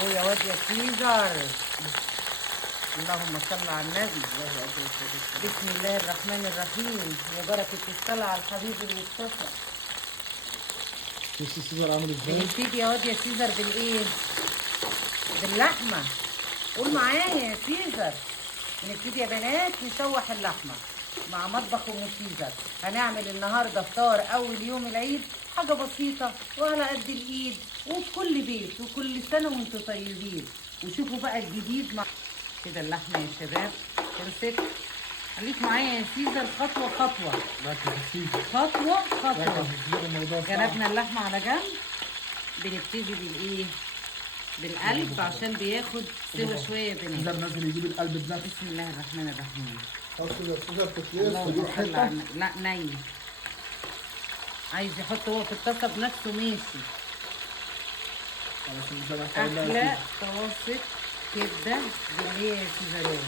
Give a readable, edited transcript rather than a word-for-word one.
اوه يا واد يا سيزر. اللهم صل على النبي. بسم الله الرحمن الرحيم. يا بركة الصلاة على الحبيب المصطفى. شوف السيزر عامل ازاي؟ بنبتدي يا واد يا سيزر بالايه؟ باللحمة. قول معايا يا سيزر. بنبتدي يا بنات نشوح اللحمة مع مطبخ ام سيزر. هنعمل النهارده فطار اول يوم العيد، حاجة بسيطة وعلى قد الايد وفي كل بيت، وكل سنة وانتم طيبين. وشوفوا بقى الجديد مع كده اللحمة يا شباب خلصت. خليك معايا يا سيزر خطوة خطوة. ركز يا سيزر. خطوة ركز خطوة. يا سيزر، الموضوع صعب. جنبنا اللحمة على جنب. بنبتدي بالايه؟ بالقلب عشان بياخد سوا شوية يا بنات. سيزر نازل يجيب القلب بنفسه. بسم الله الرحمن الرحيم. حط السيزر في اكياس اللهم ويجيب صل على حته. لا ني. عايز يحط هو في الطاسة بنفسه ماشي. علشان زي ما احنا قلنا يا أحلى سيزر. طاسة كبدة بالليه يا سيزرون.